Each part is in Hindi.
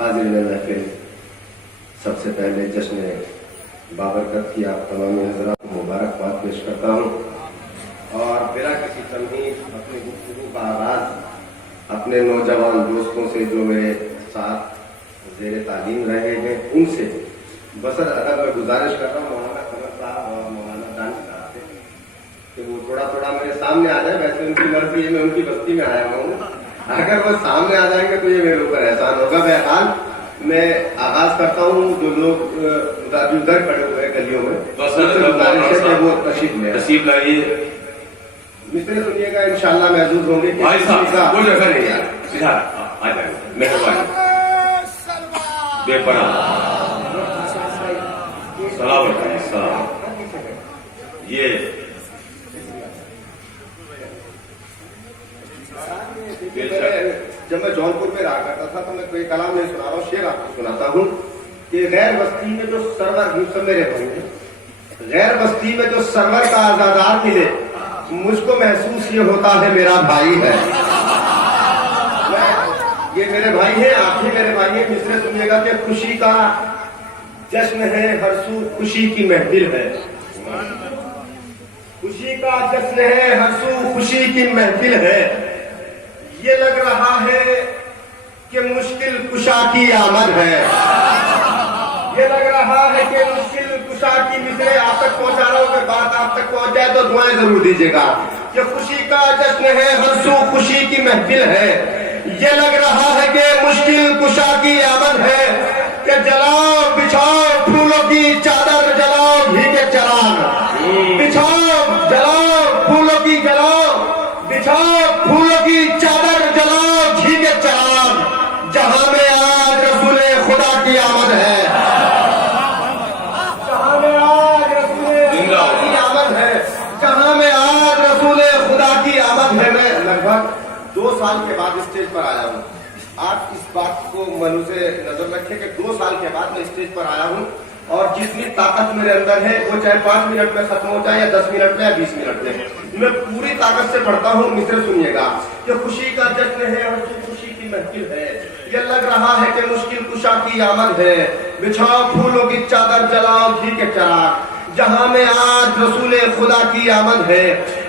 हाजिर महफिल, सबसे पहले जश्न बाबरकत की आप तमाम हज़रात को मुबारकबाद पेश करता हूँ और बिना किसी तमहीद अपनी गुफ्तगू का आगाज अपने नौजवान दोस्तों से जो मेरे साथ ज़ेरे तालीम रहे हैं उनसे बसर अदब में गुजारिश कर रहा हूँ मौलाना कमर साहब और मौलाना दानिश साहब से कि वो थोड़ा थोड़ा मेरे सामने आ जाए। वैसे उनकी मर्जी है, मैं उनकी बस्ती में आया हूँ, अगर वो सामने आ जाएंगे तो ये मेरे ऊपर एहसान होगा। बहरहाल मैं आगाज करता हूँ, जो लोग उधर खड़े हुए हैं गलियों में वो तशरीफ लाइए, मिसरे सुनिएगा, इंशाल्लाह महसूस होंगे। भाई साहब कोई जगह नहीं यार, सीधा आ जाए, मेहरबानी, बेपनाह सलाम सलाम। ये जब मैं जौनपुर में रहा करता था तो मैं कोई कलाम नहीं सुना रहा हूँ, शेर आपको सुनाता हूँ कि गैर बस्ती में जो सरवर, सब मेरे भाई हैं, गैर बस्ती में जो सरवर का आजादार मिले मुझको महसूस ये होता है मेरा भाई है। ये मेरे भाई हैं, आप ही मेरे भाई हैं। मिसरे सुनिएगा कि खुशी का जश्न है हर सू, खुशी की महफिल है, खुशी का जश्न है हर सू, खुशी की महफिल है। ये लग रहा है कि मुश्किल कुशा की आमद है, ये लग रहा है कि मुश्किल कुशा की मिसरे आप तक पहुंचा रहा हूं, अगर बात आप तक पहुंच जाए तो दुआएं जरूर दीजिएगा। कि खुशी का जश्न है हर सू, खुशी की महफिल है। ये लग रहा है कि मुश्किल कुशा की आमद है, कि जलाओ बिछाओ फूलों की चादर, जलाओ घी के चराग, बिछाओ जलाओ फूलों की, जलाओ बिछाओ फूलों की चादर, जलाओ घी के चराग, जहां में आज रसूले खुदा की आमद है, जहां में आज रसूले खुदा की आमद है, जहां में आज रसूले खुदा की आमद है। मैं लगभग 2 साल के बाद स्टेज पर आया हूँ। आप इस बात को मन से नजर रखें कि 2 साल के बाद मैं स्टेज पर आया हूँ और जितनी ताकत मेरे अंदर है वो चाहे 5 मिनट में खत्म हो जाए या 10 मिनट में या 20 मिनट में, मैं पूरी ताकत से पढ़ता हूँ। मिसरे सुनिएगा कि खुशी का जश्न है और खुशी की महफिल है। ये लग रहा है कि मुश्किल कुशा की आमद है, बिछाओ फूलों की चादर, जलाओ घी के चराग, जहां में आज रसूले खुदा की आमद है।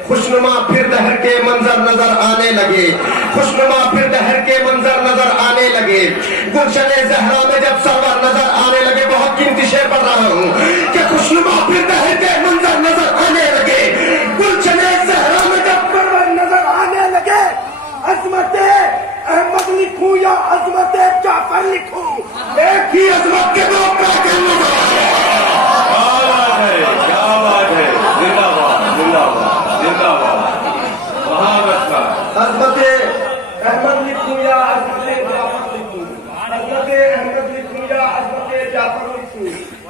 खुशनुमा फिर दहर के मंजर नजर आने लगे, खुशनुमा फिर दहर के मंजर नजर आने लगे, गुलशने जहरा में जब सरवर नजर आने लगे। बहुत कीमती शेर पढ़ रहा हूँ कि खुशनुमा फिर दहर के मंजर नजर आने लगे, गुलशने जहरा में जब सरवर नजर आने लगे। अजमत अहमद लिखूं या अजमत जाफर लिखूं, एक ही अजमत के दो पैकेज नजर आए। क्या बात है, जिंदाबाद जिंदाबाद जिंदाबाद, अजमत अहमद लिखूं या अजमत जाफर लिखूं, अजमत अहमद लिखूं या अजमत जाफर लिखूं,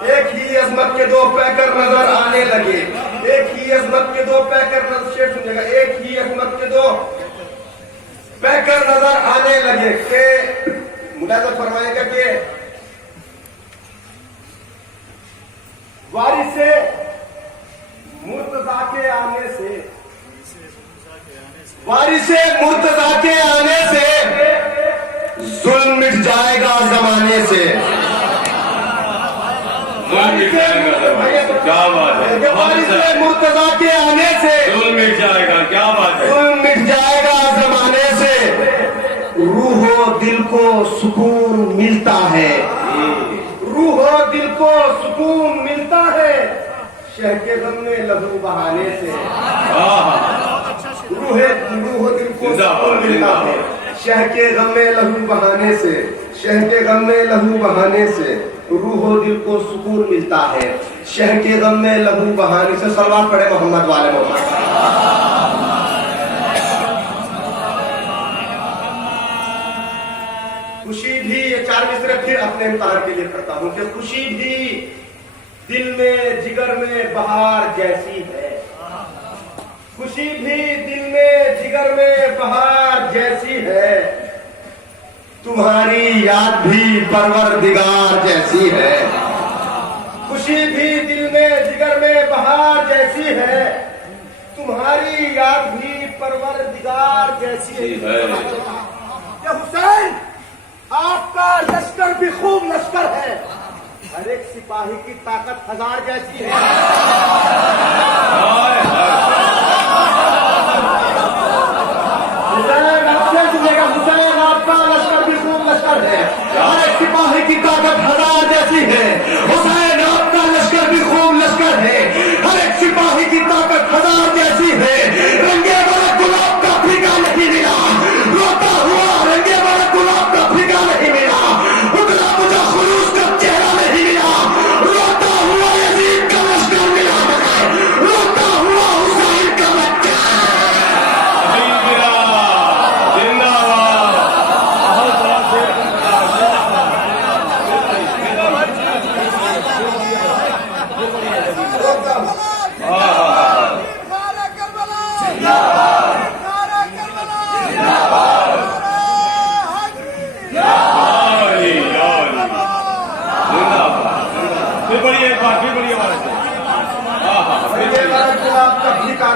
एक ही अजमत के 2 पैकर नजर आने लगे, एक ही अजमत के 2 पैकर नजर, शेर सुनिएगा, एक ही अजमत के 2 पैकर नजर आने लगे। के मुलाजा फरमाएगा कि वारिसे मुर्तजा के आने से, वारिसे मुर्तजा के आने से जुल्म मिट जाएगा जमाने से। क्या बात है, वारिसे मुर्तजा के आने से जुल्म मिट जाएगा, क्या बात है, जुल्म मिट जाएगा जमाने से। रूहो दिल को सुकून मिलता है, रूहो दिल को सुकून मिलता है, शह के गम में लहू बहाने से। रूहो दिल को सुकून मिलता है, शह के गम में लहू बहाने से, शह के गम में लहू बहाने से। रूहो दिल को सुकून मिलता है, शह के गम में लहू बहाने से। सलवात पढ़े मोहम्मद वाले मोहम्मद। खुशी भी, ये 4 मिसरे फिर अपने इम्तिहान के लिए पढ़ता हूँ कि खुशी भी दिल में जिगर में बहार जैसी है, खुशी भी दिल में जिगर में बहार जैसी है, तुम्हारी याद भी परवरदिगार जैसी है। खुशी भी दिल में जिगर में बहार जैसी है, तुम्हारी याद भी परवरदिगार जैसी है। हुसैन आपका लश्कर हर एक सिपाही की ताकत 1000 जैसी है। हुसैन आपसे सुनेगा, हुसैन आपका लश्कर भी खूब लश्कर है। हर एक सिपाही की ताकत 1000 जैसी है। हुसैन आपका लश्कर भी खूब लश्कर है। हर एक सिपाही की ताकत 1000 जैसी है। रंगे वाला गुलाब का फीका नहीं मिला, रोता हुआ रंगे वाला गुलाब का फीका नहीं मिला, उतना मुझे खुलूस का चेहरा नहीं मिला, रोता हुआ यजीद का लश्कर मिला, रोता हुआ हुसैन का बच्चा।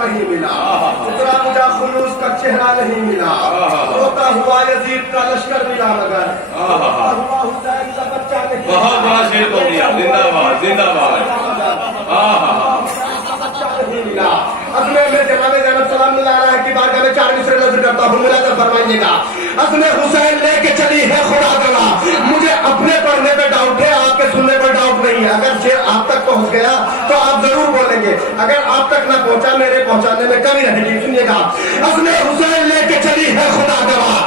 नहीं मिला, उतना मुझे खुलूस का चेहरा नहीं मिला, रोता हुआ यजीद का लश्कर मिला, मगर रोता हुआ हुसैन का बच्चा नहीं। बहुत बड़ा शेर बोल दिया, जिंदाबाद जिंदाबाद। बच्चा नहीं मिला। अजमे में जनाब ज़ैनब सलाम है कि बारगाह में 4 मिसरे नजर करता हूँ, मिला कर फरमाइएगा। अजमे हुसैन लेके चली है खुदा गवाह, मुझे अपने पढ़ने पे डाउट है, आपके सुनने पर डाउट नहीं है। अगर शेर आप तक पहुंच गया तो आप जरूर बोलेंगे, अगर आप तक ना पहुंचा मेरे पहुंचाने में कमी रहेगी। सुनिएगा, अजमे हुसैन लेके चली है खुदा गवाह,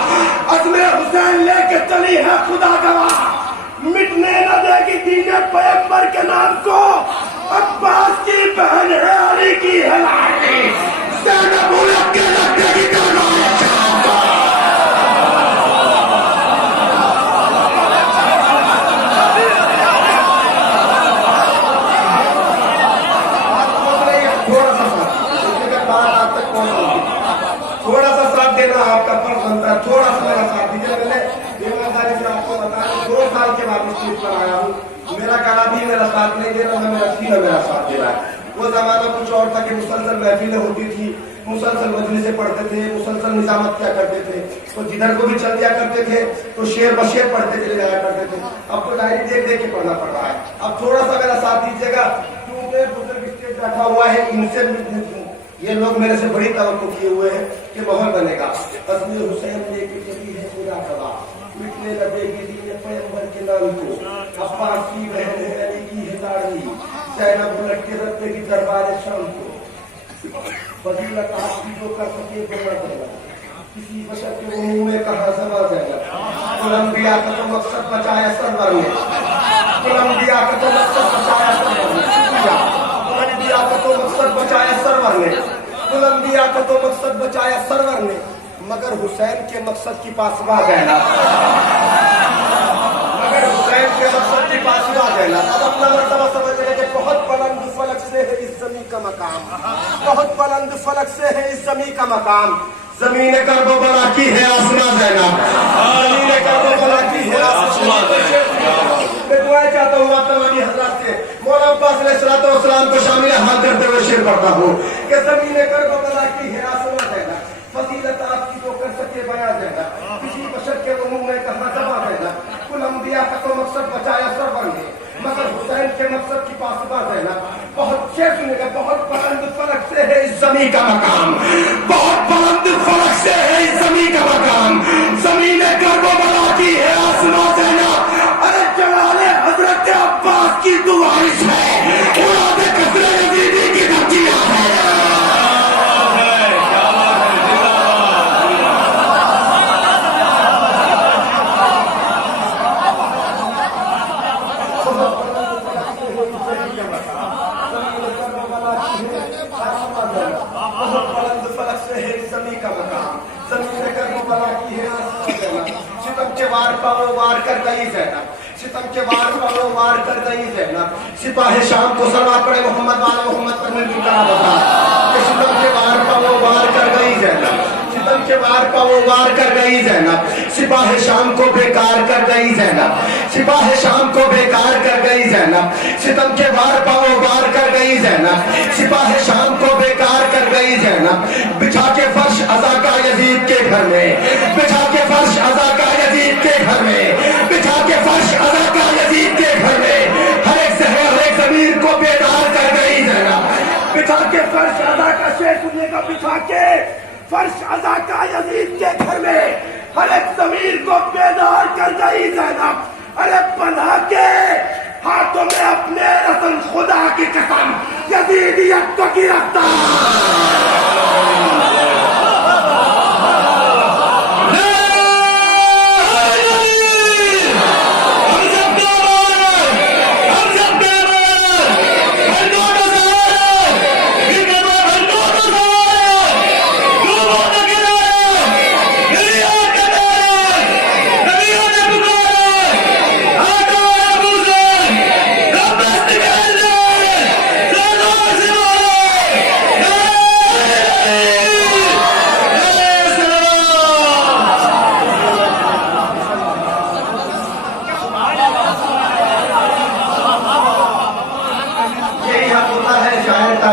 अजमे हुसैन लेके चली है खुदा गवाह, मिटने न देगी दीने पैगंबर के नाम को। अब्बास की बहन है, अली की है लाडली, ज़ैनब उलट के रख देगी दरबार शाम को। थोड़ा सा साथ देना आपका फर्ज बनता है, थोड़ा सा मेरा साथ दीजिए। मैंने ईमानदारी से आपको बताया, 2 साल के बाद इस चीज पर आया हूँ। मेरा काला भी मेरा साथ नहीं दे रहा, मैं मेरा सीना मेरा साथ दे रहा है। वो जमाना कुछ और था कि मुसलसल महफिलें होती थी, मुसलसल मजलिसें पढ़ते थे, मुसलसल निजामत क्या करते थे, तो जिधर को भी चल दिया करते थे तो शेर बशेर पढ़ते चले जाया करते थे। अब तो डायरी देख देख के पढ़ना पड़ रहा है। अब थोड़ा सा मेरा साथ दीजिएगा, क्योंकि बुजुर्ग स्टेज बैठा हुआ है, इनसे ये लोग मेरे से बड़ी तवक्को किए हुए हैं कि माहौल बनेगा। अजमे हुसैन लेके चली है खुदा गवाह, मिटने लगेगी दीने पैगंबर के नाम को। अब्बास की बहन है, अली की है लाडली, ज़ैनब उलट के रख देगी दरबार शाम को। फजीलत आपकी जो कर सके बना देगा, किसी बशर के मुंह में कहा समा जाएगा। कोलंबिया का तो मकसद बचाया सरवर ने, कोलंबिया का तो मकसद बचाया सरवर ने, कोलंबिया का तो मकसद बचाया सरवर ने, कोलंबिया का तो मकसद बचाया सरवर ने, मगर हुसैन के मकसद की पासवा गया, मगर हुसैन के मकसद की पासवा गया। अब अपना मर्तबा समझ रहे कि बहुत बुलंद फलक से है इस जमीन का मकाम, बहुत बुलंद फलक से है इस जमीन का मकाम। जमीन कर्बला की है आसमां ज़ैनब, जमीन कर्बला की है आसमां ज़ैनब। मैं दुआ चाहता हूँ आप तमामी हज़रात से, मौला अब्बास अलैहिस्सलाम को शामिल हाल करते हुए शेर पढ़ता हूँ कि जमीन कर्बला की है आसमां ज़ैनब, फजीलत आपकी जो कर सके बया ज़ैनब, किसी बशर के मुंह में कहा दबा ज़ैनब। कोलंबिया का तो मकसद बचाया सरवर ने, मगर हुसैन के मकसद की पासबा ज़ैनब। बहुत शेर सुनेगा, बहुत बुलंद फलक से है इस जमीन का मकाम, बहुत बुलंद फलक से है इस जमीन का मकाम। जमीन कर्बला की है आसमां ज़ैनब, अरे जलाले हजरत अब्बास की दुआरिश है, औलादे कसरे यजीदी की धज्जियां है। वार कर गई ज़ैनब, सितम के वार कर गई ज़ैनब। सिपाही शाम को सलवात पड़े मोहम्मद वाला मोहम्मद पर मिलकर करा बता कि सितम के वार कर गई ज़ैनब, सितम के वार कर गई ज़ैनब। सिपाही शाम को बेकार कर गई ज़ैनब, सिपाही शाम को बेकार कर गई ज़ैनब। सितम के वार कर गई ज़ैनब, सिपाही शाम को बेकार कर गई ज़ैनब। बिछा के फर्श अज़ा का यजीद के घर में, बिछा के फर्श अज़ा का यजीद के घर में, बिछा के फर्श अज़ा का यजीद के घर में। हर अज़ा का यजीद के घर में हर एक ज़मीर को बेदार कर गई ज़ैनब। अरे पनाह के हाथों में अपने रसन खुदा की कसम यजीदियत को गिरफ्तार।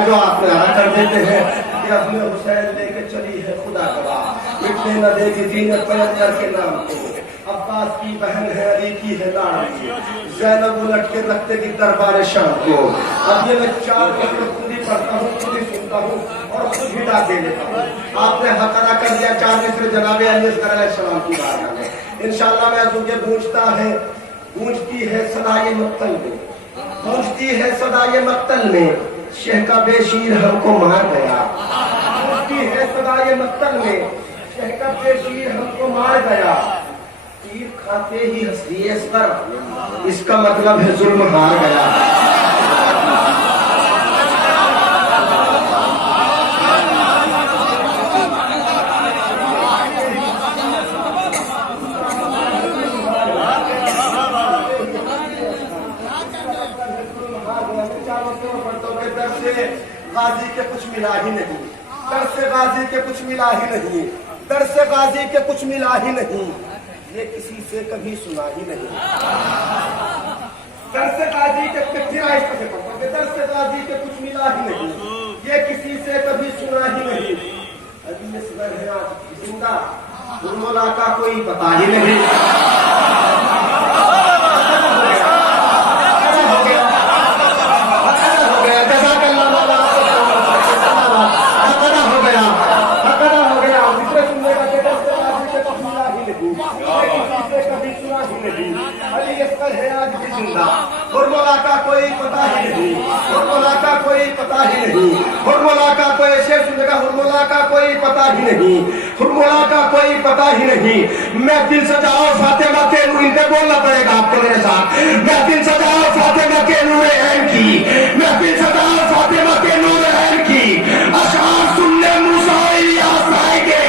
जो आप अदा कर देते हैं कि अपने हुसैन लेके चली है खुदा गवाह, मिटने न देगी दीन पैगंबर के नाम को। अब्बास की बहन है, अली की है लाडली, ज़ैनब उलट के रखते की दरबार शाम को। अब ये मैं 4 पत्र खुद ही पढ़ता हूँ, खुद ही सुनता हूँ और खुद ही डाक दे देता हूँ। आपने हक अदा कर दिया 4 मिसरे जनाबे अलैहिस्सलाम की बारगाह में। इंशाअल्लाह मैं तुझे गूंजती है सदाए मक्तल में, गूंजती है सदाए मक्तल में, शेख का बेशीर हमको मार गया। गूंजती है सदाए मक्तल में, शेख का बेशीर हमको मार गया। तीर खाते ही हंस दिए इस पर, इसका मतलब है जुल्म हार गया। गाजी के कुछ मिला ही नहीं, दर से गाजी के कुछ मिला ही नहीं, दर से गाजी के कुछ मिला ही नहीं, ये किसी से कभी सुना ही नहीं। दर से गाजी के दर से गाजी के कुछ मिला ही नहीं, ये किसी से कभी सुना ही नहीं। अभी असगर है आज जिंदा, गुरमौला का कोई पता ही नहीं। हुर्मौला का कोई पता ही नहीं, हुर्मौला का कोई पता ही नहीं, हुर्मौला का कोई शेर सुनेगा, हुर्मौला का कोई पता ही नहीं, हुर्मौला का कोई पता ही नहीं। मैं दिल सजाओ फातिमा के नूर, इनसे बोलना पड़ेगा आपको मेरे साथ। मैं दिल सजाओ फातिमा के नूर ऐन की, मैं दिल सजाओ फातिमा के नूर ऐन की, अशार सुनने मूसा इलियास आएंगे।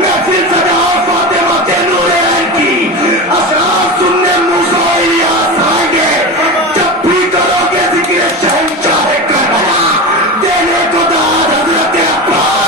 मैं दिल सजाओ फातिमा के नूर ऐन की, अशार सुनने मूसा इलियास आएंगे। जब भी करोगे जिक्र शहंशाह करबला, देने को दाद हजरत अब्बास।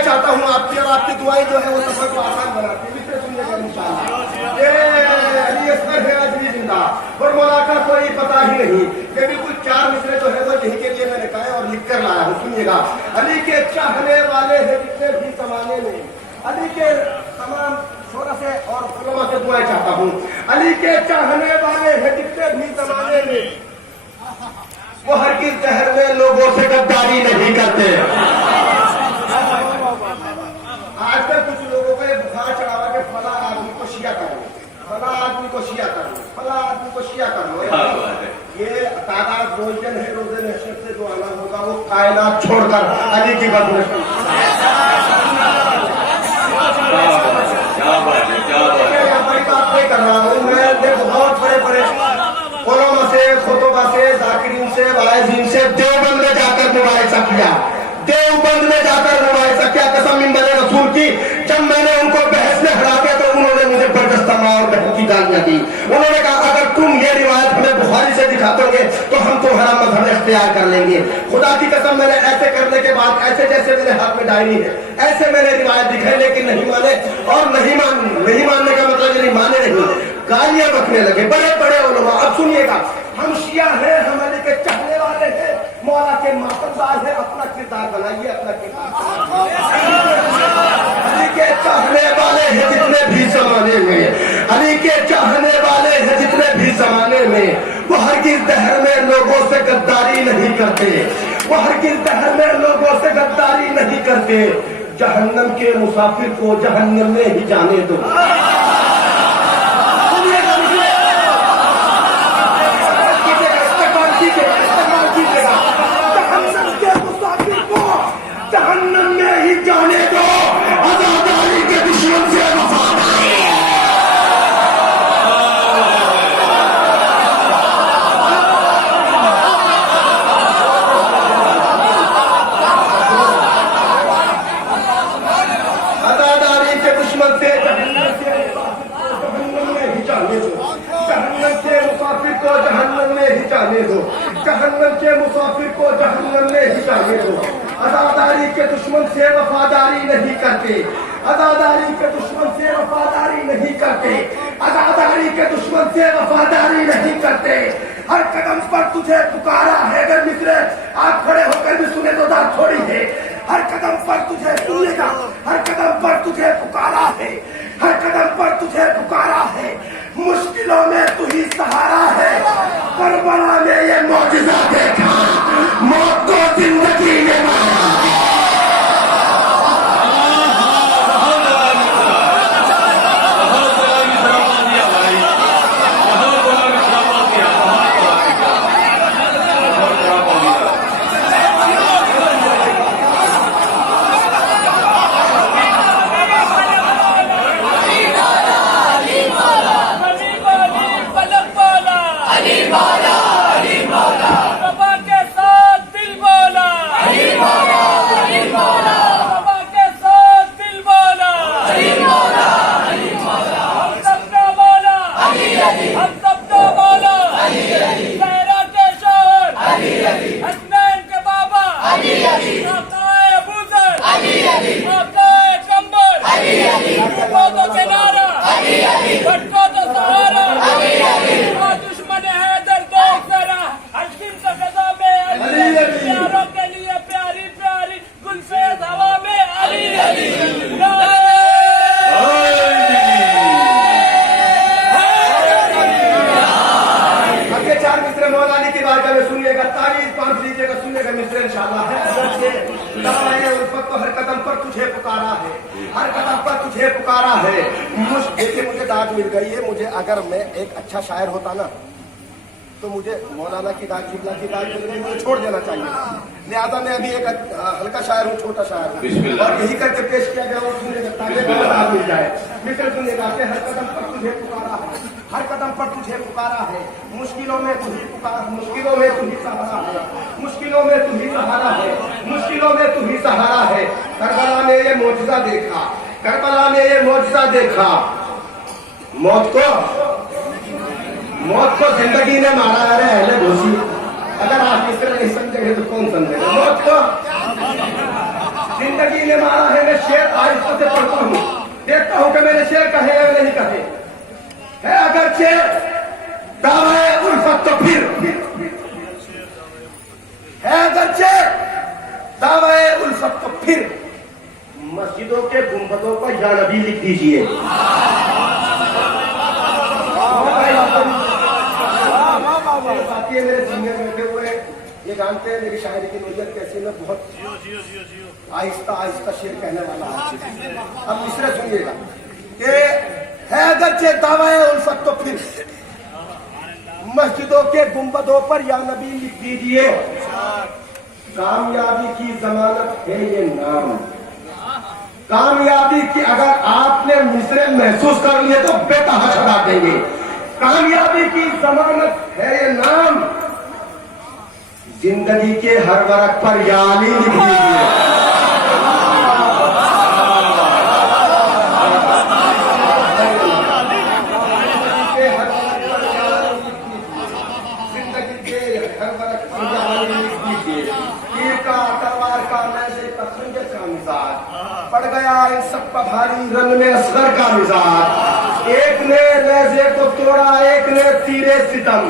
चाहता हूँ आपकी और आपकी दुआएं जो है वो सफर को आसान बनाती है। मिसरे सुनिएगा इंशाअल्लाह। ये अली असगर है आज भी जिंदा, हुर्मौला का कोई पता ही नहीं। ये बिल्कुल 4 मिसरे जो है वो यही के लिए मैंने कहा और लिख कर लाया हूँ, सुनिएगा। अली के चाहने वाले हैं जितने भी जमाने में, अली के तमाम शोरा से और उलमा से दुआएं चाहता हूँ। अली के चाहने वाले हैं जितने भी जमाने में, वो हर किस शहर में लोगों से गद्दारी नहीं करते। आजकल कुछ लोगों को बुखार चढ़ावा के फला आदमी को शिया कर लो, फला आदमी को शिया कर लो, फला आदमी को शिया कर लो। ये तादाद रोजन है, रोजे नशर से जो आना होगा वो कायनात छोड़कर अली की बात में। बड़ी बात नहीं कर रहा हूँ मैं, बहुत बड़े बड़े उलमा से, खुतबा से, जाकिरीन से, वाइज़ीन से देवबंद में जाकर मुबाहिसा किया, देवबंद में जाकर मुबाहिसा किया। कसम मिंबर रसूल की, जब मैंने उनको बहस में हरा दिया तो उन्होंने मुझे गालियां दी। उन्होंने कहा अगर तुम ये रिवायत हमें बुखारी से दिखा दोगे तो हम तुम्हारा मजहब इख्तियार कर लेंगे। खुदा की कसम मैंने ऐसे करने के बाद ऐसे जैसे मेरे हाथ में डायरी है ऐसे मैंने रिवायत दिखाई, लेकिन नहीं माने। और नहीं मानने का मतलब नहीं माने नहीं, गालियां बकने लगे बड़े बड़े उलमा। अब सुनिएगा, हम शिया हैं, हम अली के चाहने वाले हैं, मौला के मातमदार हैं, अपना किरदार बनाइए, अपना किरदार। अली के चाहने वाले हैं जितने भी जमाने में, अली के चाहने वाले हैं जितने भी जमाने में, वो हरगिज़ दहर में लोगों से गद्दारी नहीं करते, वो हरगिज़ दहर में लोगों से गद्दारी नहीं करते। जहन्नम के मुसाफिर को जहन्नम में ही जाने दो। जहन्नम के मुसाफिर को जहन्नम में ही जाने दो। आजादारी के दुश्मन से वफादारी। आजादारी के दुश्मन से जहन्नम में ही जाने दो। जहन्नम के मुसाफिर को जहन्नम में ही जाने दो। जहन्नम के मुसाफिर को जहन्नम में ही जाने दो। आजादारी के दुश्मन से वफादारी नहीं करते, आजादारी के दुश्मन से वफादारी नहीं करते, आजादारी के दुश्मन से वफादारी नहीं करते। हर कदम पर तुझे पुकारा है, अगर मित्र आप खड़े होकर भी सुने तो दाद थोड़ी है। हर कदम पर तुझे सुनेगा, हर कदम पर तुझे पुकारा है, हर कदम पर तुझे पुकारा है। मुश्किलों में तू ही सहारा है। करबला में ये मौजिज़ा देखा, मौत को जिंदगी में मारा। अगर मैं एक अच्छा शायर होता ना तो मुझे मौलाना की दाग किबला की दाग मुझे छोड़ देना चाहिए। लिहाजा मैं अभी एक हल्का शायर हूँ, छोटा शायर हूँ, और यही करके पेश किया गया और सुनिएगा ताकि मिल जाए। मित्र सुनिएगा, हर कदम पर तुझे पुकारा है, हर कदम पर तुझे पुकारा है। मुश्किलों में तू ही पुकार, मुश्किलों में तू ही सहारा है, मुश्किलों में तू ही सहारा है, मुश्किलों में तू ही सहारा है। करबला में ये मौजिज़ा देखा, करबला में ये मौजिज़ा देखा। मौत को जिंदगी ने मारा। अरे अहले घोषी, अगर आप इस तरह नहीं समझेंगे तो कौन समझेगा। मौत को जिंदगी ने मारा है। मैं शेर आहिस्ता से पढ़ता हूँ, देखता हूँ कि मैंने शेर कहे या नहीं कहे। है अगर शेर दावाए उल्फत तो फिर है, अगर शेर दावाए उल्फत तो फिर मस्जिदों के गुंबदों पर या नबी लिख दीजिए। मेरे सीनियर बैठे हुए ये जानते हैं मेरी शायरी की नोयत कैसी, मैं बहुत आहिस्ता आहिस्ता शेर कहने वाला है। अब तीसरा सुनिएगा कि है अगरचे दावाए उल्फत तो फिर मस्जिदों के गुंबदों पर या नबी लिख दीजिए। कामयाबी की जमानत है ये नाम। कामयाबी की अगर आपने मिसरे महसूस कर लिए तो बेतहा छुड़ा देंगे। कामयाबी की जमानत है ये नाम। जिंदगी के हर वर्क पर यानी लिख दीजिए। घर पर तीर का तलवार का मैसे का खंजर का मिजाज पड़ गया इन सब का भारी रंग में असगर का मिजाज। एक ने लहजे को तोड़ा एक ने तीरे सितम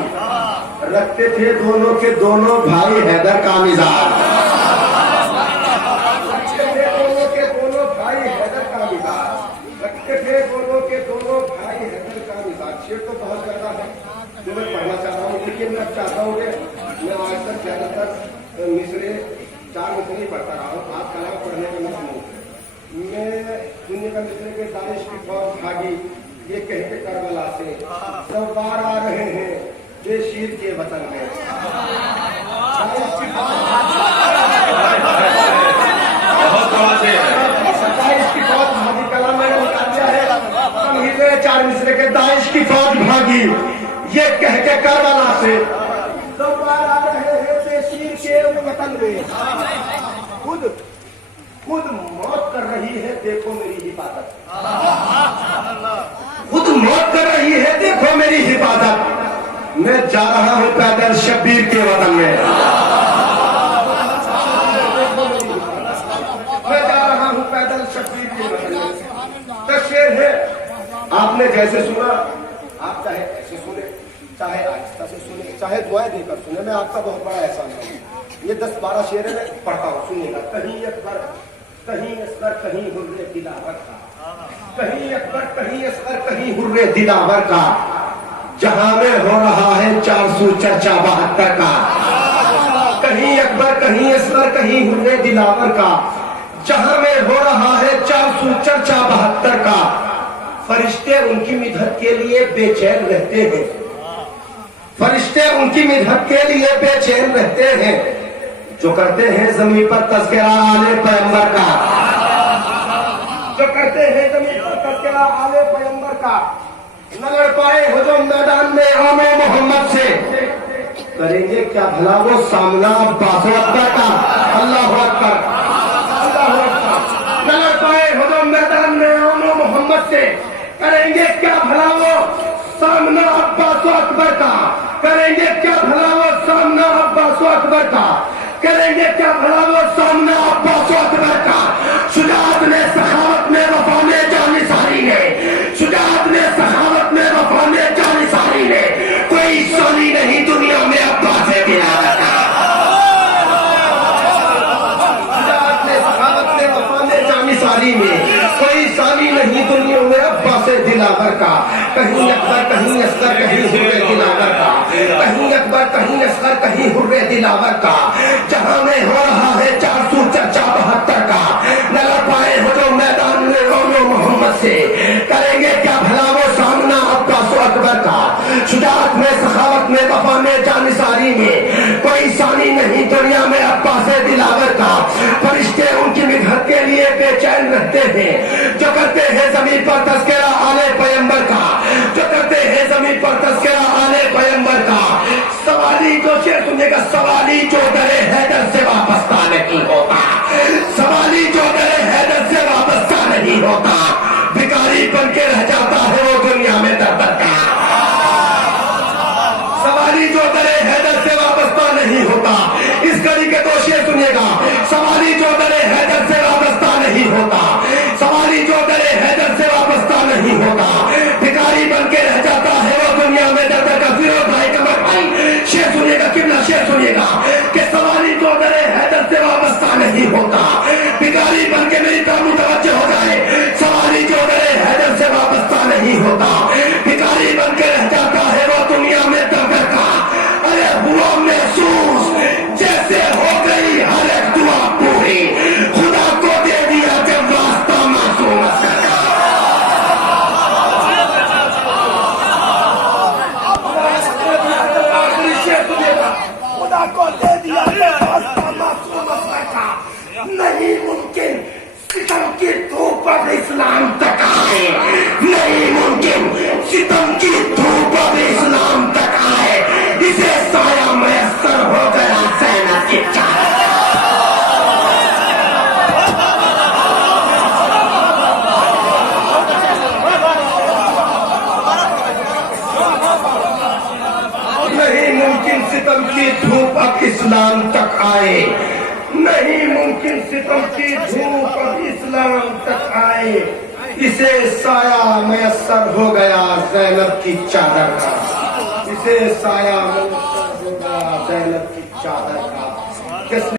रखते थे दोनों के दोनों भाई हैदर का मिजाज। रखते थे दोनों के दोनों भाई हैदर का मिजाज। रखते थे दोनों के दोनों भाई हैदर का मिजाज। शेर तो बहुत ज्यादा है जो मैं पढ़ना चाह रहा हूँ, लेकिन मैं चाहता हूँ मैं आज तक ज्यादातर मिसरे 4 मिसरे पढ़ता रहा हूँ। आप कलाम पढ़ने में मत मुझे मैं दुनिया का मिसरे के दानिश की फौज भागी ये कहते करबला से सब बार आ रहे हैं बेशीर के वतन में। बहुत बात है। 27 की फौज भागी कलाम मैंने निकाल दिया है। तमहीदे 4 मिसरे के दानिश की फौज भागी ये कह के करबला से सब बार आ रहे हैं बेशीर के वतन में। खुद मौत कर रही है देखो मेरी हिफाजत। खुद मौत कर रही है देखो मेरी हिफाजत। मैं जा रहा हूं पैदल शब्बीर के वतन में। मैं जा रहा हूं पैदल शब्बीर के वतन में। तो शेर है आपने जैसे सुना, आप चाहे ऐसे सुने चाहे आहिस्ता से सुने चाहे दुआएं देकर सुने, मैं आपका बहुत बड़ा एहसान हूं। ये 10-12 शेर है मैं पढ़ता हूं, सुनिएगा। कहीं अकबर कहीं असगर कहीं हुर्रे दिलावर का, कहीं अकबर कहीं असगर कहीं हुर्रे दिलावर का, जहां में हो रहा है 400 चर्चा 72 का। कहीं अकबर कहीं असगर कहीं हुर्रे दिलावर का, जहां में हो रहा है 400 चर्चा 72 का। फरिश्ते उनकी मिधत के लिए बेचैन रहते हैं, फरिश्ते उनकी मिधत के लिए बेचैन रहते हैं, जो करते हैं जमीन पर तज़किरा आले पैगंबर का, जो करते हैं जमीन पर तज़किरा आले पैगंबर का। न लड़ पाए हो जो मैदान में आमो मोहम्मद से, करेंगे क्या भला वो सामना अब्बास अकबर का। अल्लाह अकबर, अल्लाह अकबर। न लड़ पाए हो जो मैदान में आमो मोहम्मद से, करेंगे क्या भला वो सामना अब्बास अकबर का। करेंगे क्या भला वो सामना अब्बास अकबर का। करेंगे क्या भला वो सामना अब्बास अकबर का। शुजाअत ने सखावत ने वफा ने जानिसारी ने, शुजाअत ने सखावत ने वफा ने जानिसारी ने, कोई सानी नहीं दुनिया में अब्बास दिलावर का। शुजाअत ने सखावत ने वफा ने जानिसारी में, कोई सानी नहीं दुनिया में अब्बास दिलावर का। कहीं अकबर कहीं असगर कहीं हुर्रे दिलावर का, कहीं अकबर कहीं असगर कहीं हुर्रे दिलावर का, जहां में हो रहा है 400 चर्चा 72 का। न लड़ पाए हो जो मैदान में रोनो मोहम्मद से, करेंगे क्या भला वो सामना अब्बास अकबर का। शुजाअत में सखावत में वफा में जानिसारी में, कोई सानी नहीं दुनिया में अब्बास दिलावर का। फरिश्ते उनकी मिधत के लिए बेचैन रहते हैं, जो करते हैं जमीन पर तज़किरा आले पैगंबर का, जो करते हैं जमीन पर तज़किरा आले पैगंबर का। सवाली जो शेर सुनिएगा, सवाली जो डरे हैदर से वापसता नहीं होता, सवाली जो डरे हैदर से वापसता नहीं होता, भिखारी बन के रह जाता है वो दुनिया में दर का। सवाली जो डरे हैदर से वापसता नहीं होता। इस कड़ी के 2 शेर सुनिएगा। सवाली जो डरे हैदर से वापसता नहीं होता, सवाली जो डरे हैदर से वापसता नहीं होता, भिखारी बन के रह जाता है वो दुनिया में दर का। फिरोज भाई कमर भाई शेर सुनिएगा, किबला शेर सुनिएगा कि सवाली जो डरे हैदर से वापसता नहीं होता, भिखारी बन के मेरी तरफ मुतवज्जह हो जाए। सवाली जो डरे हैदर से वापसता नहीं होता, भिखारी बन के रह जाता है वो दुनिया में दर का। अरे हुआ महसूस जैसे हो गई हर एक दुआ पूरी, खुदा को दे दिया जब वास्ता मासूम का। आखिरी शेर तुम्हें धूप अब इस्लाम तक आए, नहीं मुमकिन सितम की धूप अब इस्लाम तक आए। इसे साया मयसर हो गया ज़ैनब की चादर का, इसे साया मयसर हो गया ज़ैनब की चादर का।